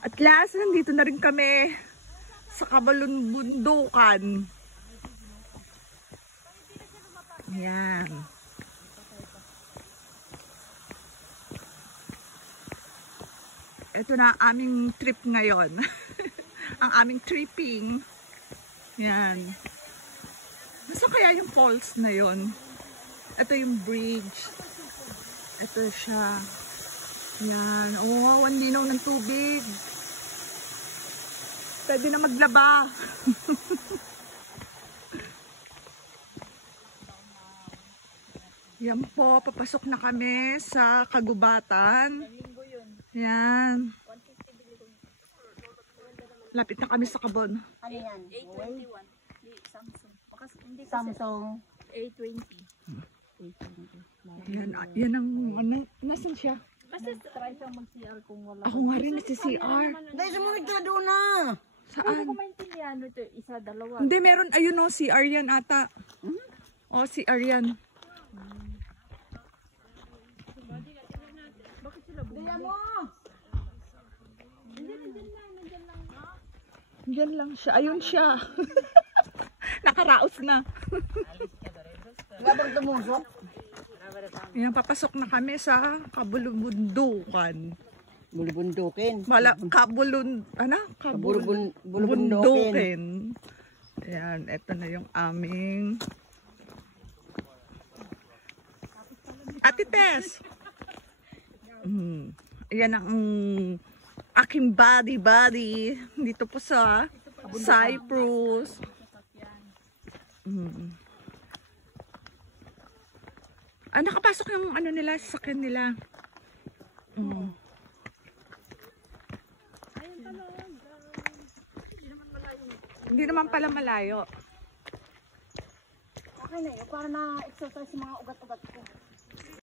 At last, nandito na rin kami sa Kabulundukan. Ayan. Ito na ang aming trip ngayon. Ang aming tripping. Yan. Gusto kaya yung falls na yon? Ito yung bridge. Ito siya. Yan. Oh, ang linaw ng tubig. Pwede na maglaba. Yan po, papasok na kami sa kagubatan. Yan. Lapit na kami sa Kabon. Ano yan? A21. Samsung. Hindi kasi Samsung. A20. Yan, yan ang ano, nasan siya? Basta try siyang mag-CR kung wala. Ako nga rin nasi-CR. Dahil sumunod ka doon na. Hindi Saan? ko maintindihan ito. Isa, dalawa. Hindi, meron, ayun o, CR yan ata. O, CR yan. Bakit sila buhay? Kaya mo. Diyan lang siya. Ayun siya. Nakaraos na. Labang tumusok. Ayan, papasok na kami sa Kabulundukan. Bulubundukin. Kabulundukin. Bulubundukin. Ayan, eto na yung aming Ate Tess. Ayan ang aking body dito po sa Cyprus. Nakapasok yung ano nila, sasakyan nila. Hindi naman pala malayo. Okay na yun. Para na-exercise yung mga ugat-ugat ko.